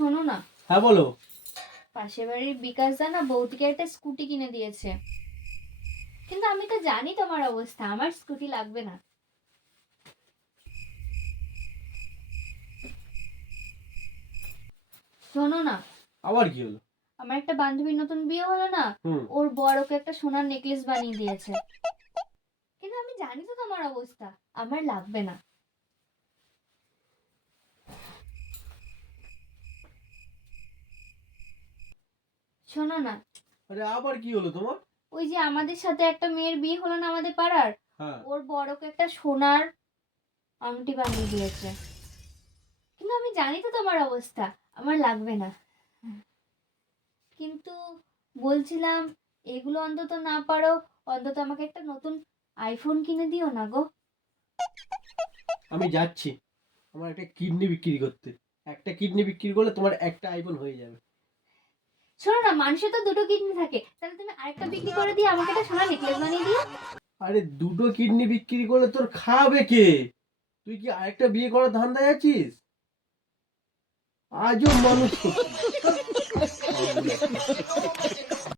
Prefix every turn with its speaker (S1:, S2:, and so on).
S1: শোনো না।
S2: হ্যাঁ বলো।
S1: পাশের বাড়ির বিকাশ দা না বৌদিকে একটা স্কুটি কিনে দিয়েছে। কিন্তু আমি তো জানি তোমার অবস্থা আমার স্কুটি লাগবে না। শোনো না।
S2: আবার কি হলো?
S1: আমার একটা বান্ধবীর নতুন বিয়ে হলো না ওর বর ওকে একটা সোনার নেকলেস বানিয়ে দিয়েছে। কিন্তু আমি জানি তো তোমার অবস্থা আমার লাগবে না। শোনো না।
S2: আরে আবার কি হলো তোমার?
S1: ওই যে আমাদের সাথে একটা মেয়ের বিয়ে হলো না আমাদের পাড়ার?
S2: হ্যাঁ।
S1: ওর বড়কে একটা সোনার আংটি বানিয়ে দিয়েছে। কিন্তু আমি জানি তো তোমার অবস্থা আমার লাগবে না। কিন্তু বলছিলাম এগুলো অন্তত না পারো অন্তত আমাকে একটা নতুন আইফোন কিনে দিও না গো।
S2: আমি যাচ্ছি। আমার একটা কিডনি বিক্রি করতে। একটা কিডনি বিক্রি করলে তোমার একটা আইফোন হয়ে যাবে।
S1: শোনো না, মানুষের তো দুটো কিডনি থাকে। তাহলে তুমি আরেকটা বিক্রি করে দিয়ে আমাকে একটা সোনা নেকলেস বানিয়ে দিও।
S2: আরে, দুটো কিডনি বিক্রি করলে তোর খাবে কে? তুই কি আরেকটা বিয়ে করার ধান্দায় আছিস? আজও মানুষ